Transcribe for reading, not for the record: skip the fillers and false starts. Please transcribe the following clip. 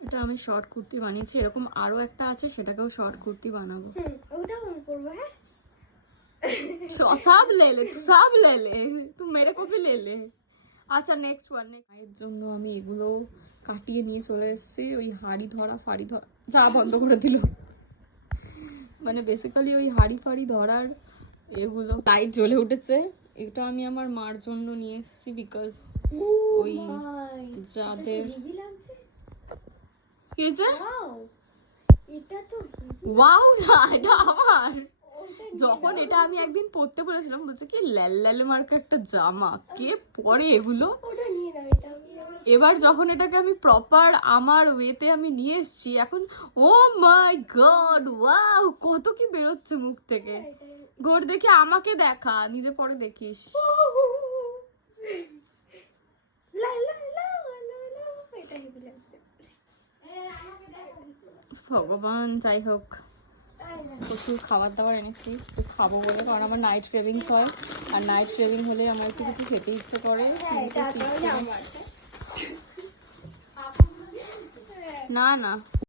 এটা আমি শর্ট কুর্তি বানিয়েছি, এরকম আরো একটা আছে সেটাকেও শর্ট কুর্তি বানাবো। ওটাও আমি করবো। হ্যাঁ सब ले ले, सब ले ले, तू मेरे को भी ले ले। আচ্ছা নেক্সট ওয়ান। মায়ের জন্য আমি এগুলো কাটিয়ে নিয়ে চলে এসেছি। ওই হাড়ি ধরা ফাড়ি ধরা যা বন্ধ করে দিল, মানে বেসিক্যালি ওই হাড়ি ফাড়ি ধরার এগুলো। লাইট জ্বলে উঠেছে, এটা আমি আমার মার জন্য নিয়ে এসেছি বিকজ ওই যাদের কি হয়েছে, এটা তো ওয়াও না এটা আমার। যখন এটা আমি একদিন পরতে বলেছিলাম বলছে কি ল্যাল ল্যাল মার্কা একটা জামা, কে পরে এগুলো। ওটা নিয়ে নাও, এটা এবার যখন এটাকে আমি প্রপার আমার ওয়েতে আমি নিয়ে এসেছি, এখন ও মাই গড ওয়াও কত কি বেরোচ্ছে মুখ থেকে। ঘোর দেখে আমাকে দেখা, নিজে পরে দেখিস। লা লা লা লা লা, এটা হেভি লাগছে। ভগবান, যাই হোক প্রচুর খাবার দাবার এনেছি খাবো বলে, কারণ আমার নাইট ক্রেভিংস হয়, আর নাইট ক্রেভিং হলে আমার একটু কিছু খেতে ইচ্ছে করে। কিন্তু এটা আমার না না